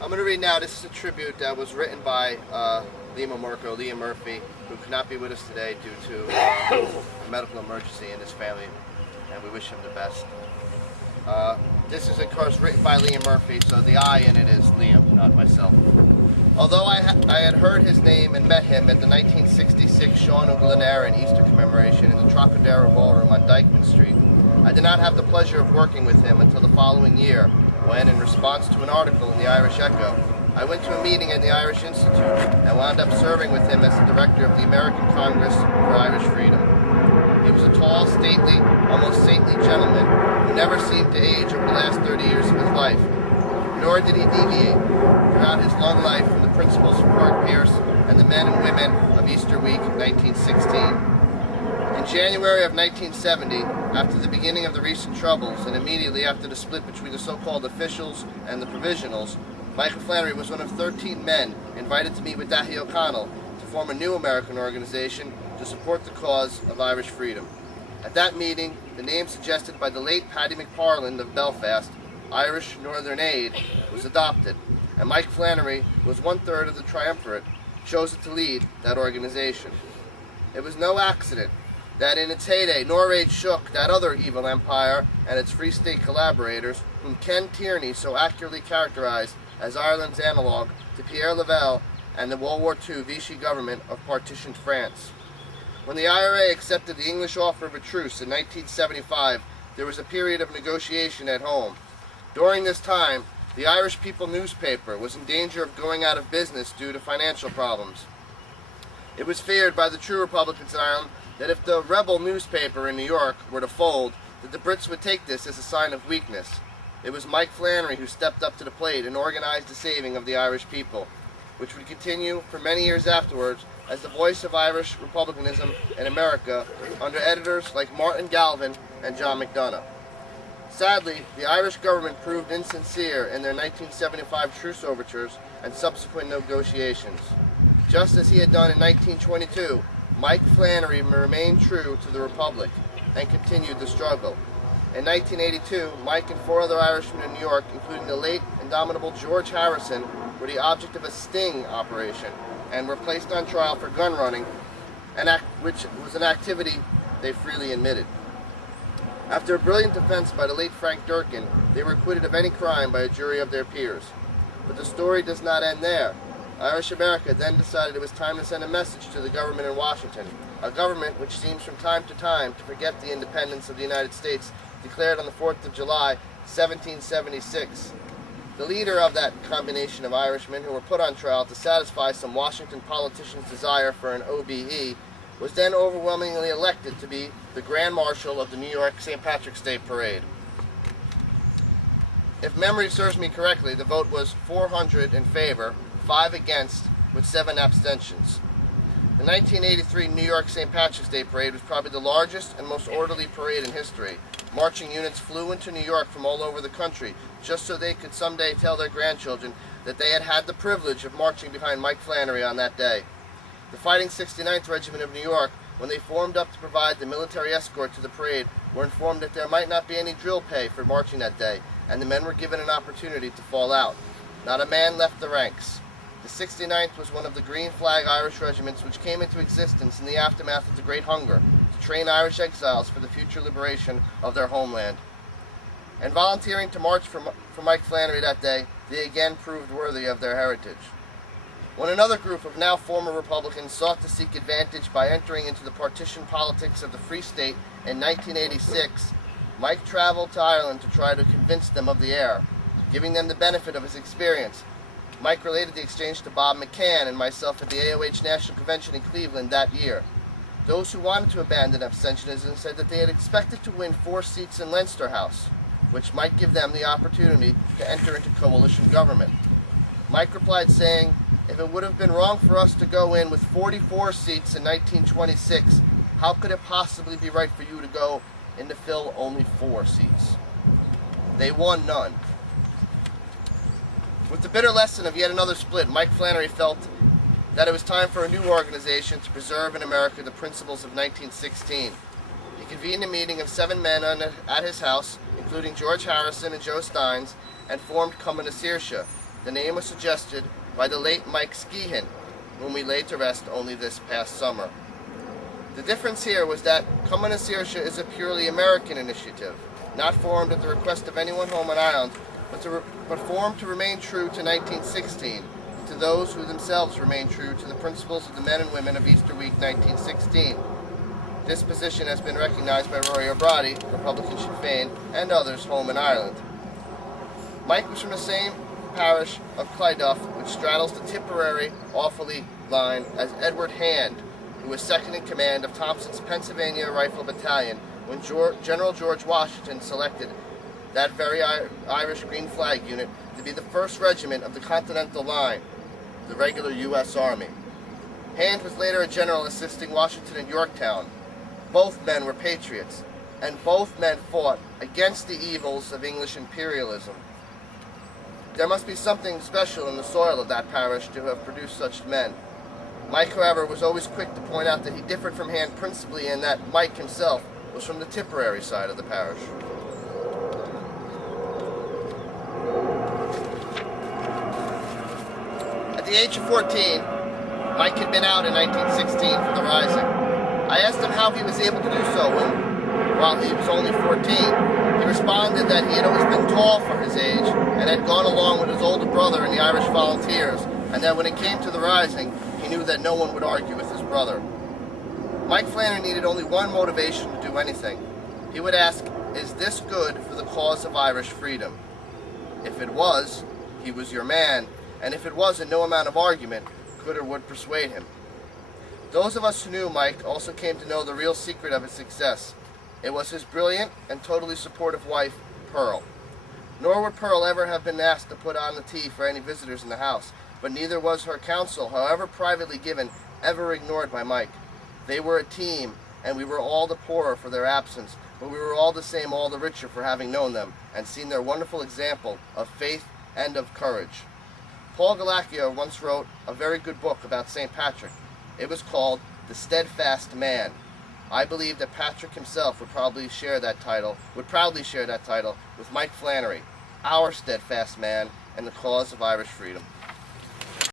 I'm going to read now. This is a tribute that was written by Liam Murphy, who could not be with us today due to a medical emergency in his family, and we wish him the best. This is, of course, written by Liam Murphy, so the I in it is Liam, not myself. Although I had heard his name and met him at the 1966 Sean O'Glenarran Easter Commemoration in the Trocadero Ballroom on Dyckman Street, I did not have the pleasure of working with him until the following year, when, in response to an article in the Irish Echo, I went to a meeting at the Irish Institute and wound up serving with him as the director of the American Congress for Irish Freedom. He was a tall, stately, almost saintly gentleman who never seemed to age over the last 30 years of his life, nor did he deviate throughout his long life from the principles of Clark Pierce and the men and women of Easter Week 1916. In January of 1970, after the beginning of the recent troubles and immediately after the split between the so-called officials and the provisionals, Michael Flannery was one of 13 men invited to meet with Daithí O'Connell to form a new American organization to support the cause of Irish freedom. At that meeting, the name suggested by the late Paddy McParland of Belfast, Irish Northern Aid, was adopted, and Mike Flannery was one-third of the triumvirate chosen to lead that organization. It was no accident that in its heyday, Nor'Aid shook that other evil empire and its Free State collaborators, whom Ken Tierney so accurately characterized as Ireland's analog to Pierre Laval and the World War II Vichy government of partitioned France. When the IRA accepted the English offer of a truce in 1975, there was a period of negotiation at home. During this time, the Irish People newspaper was in danger of going out of business due to financial problems. It was feared by the true Republicans in Ireland that if the rebel newspaper in New York were to fold, that the Brits would take this as a sign of weakness. It was Mike Flannery who stepped up to the plate and organized the saving of the Irish people, which would continue for many years afterwards as the voice of Irish republicanism in America under editors like Martin Galvin and John McDonough. Sadly, the Irish government proved insincere in their 1975 truce overtures and subsequent negotiations. Just as he had done in 1922, Mike Flannery remained true to the Republic and continued the struggle. In 1982, Mike and 4 other Irishmen in New York, including the late indomitable George Harrison, were the object of a sting operation and were placed on trial for gun running, which was an activity they freely admitted. After a brilliant defense by the late Frank Durkin, they were acquitted of any crime by a jury of their peers. But the story does not end there. Irish America then decided it was time to send a message to the government in Washington, a government which seems from time to forget the independence of the United States declared on the 4th of July, 1776. The leader of that combination of Irishmen who were put on trial to satisfy some Washington politicians' desire for an OBE was then overwhelmingly elected to be the Grand Marshal of the New York St. Patrick's Day Parade. If memory serves me correctly, the vote was 400 in favor, 5 against, with 7 abstentions. The 1983 New York St. Patrick's Day Parade was probably the largest and most orderly parade in history. Marching units flew into New York from all over the country just so they could someday tell their grandchildren that they had had the privilege of marching behind Mike Flannery on that day. The Fighting 69th Regiment of New York, when they formed up to provide the military escort to the parade, were informed that there might not be any drill pay for marching that day, and the men were given an opportunity to fall out. Not a man left the ranks. The 69th was one of the Green Flag Irish regiments which came into existence in the aftermath of the Great Hunger to train Irish exiles for the future liberation of their homeland. And volunteering to march for Mike Flannery that day, they again proved worthy of their heritage. When another group of now former Republicans sought to seek advantage by entering into the partition politics of the Free State in 1986, Mike traveled to Ireland to try to convince them of the error, giving them the benefit of his experience. Mike related the exchange to Bob McCann and myself at the AOH National Convention in Cleveland that year. Those who wanted to abandon abstentionism said that they had expected to win 4 seats in Leinster House, which might give them the opportunity to enter into coalition government. Mike replied saying, "If it would have been wrong for us to go in with 44 seats in 1926, how could it possibly be right for you to go in to fill only 4 seats?" They won none. With the bitter lesson of yet another split, Mike Flannery felt that it was time for a new organization to preserve in America the principles of 1916. He convened a meeting of 7 men at his house, including George Harrison and Joe Steins, and formed Commemoration, The name was suggested by the late Mike Skehan, whom we laid to rest only this past summer. The difference here was that Common is a purely American initiative, not formed at the request of anyone home on Ireland, but formed to remain true to 1916, to those who themselves remain true to the principles of the men and women of Easter Week 1916. This position has been recognized by Rory O'Brady, Republican Sinn Féin, and others home in Ireland. Mike was from the same parish of Clydugh, which straddles the Tipperary Offaly line, as Edward Hand, who was second in command of Thompson's Pennsylvania Rifle Battalion when General George Washington selected that very Irish Green Flag unit to be the first regiment of the Continental Line, the regular U.S. Army. Hand was later a general assisting Washington in Yorktown. Both men were patriots, and both men fought against the evils of English imperialism. There must be something special in the soil of that parish to have produced such men. Mike, however, was always quick to point out that he differed from Hand principally in that Mike himself was from the Tipperary side of the parish. At the age of 14, Mike had been out in 1916 for the Rising. I asked him how he was able to do so when, while he was only 14, he responded that he had always been tall for his age and had gone along with his older brother in the Irish Volunteers, and that when it came to the Rising, he knew that no one would argue with his brother. Mike Flannery needed only one motivation to do anything. He would ask, "Is this good for the cause of Irish freedom?" If it was, he was your man, and if it wasn't, no amount of argument could or would persuade him. Those of us who knew Mike also came to know the real secret of his success. It was his brilliant and totally supportive wife, Pearl. Nor would Pearl ever have been asked to put on the tea for any visitors in the house, but neither was her counsel, however privately given, ever ignored by Mike. They were a team, and we were all the poorer for their absence, but we were all the same, all the richer for having known them, and seen their wonderful example of faith and of courage. Paul Galacchio once wrote a very good book about St. Patrick. It was called The Steadfast Man. I believe that Patrick himself would proudly share that title with Mike Flannery, our steadfast man and the cause of Irish freedom.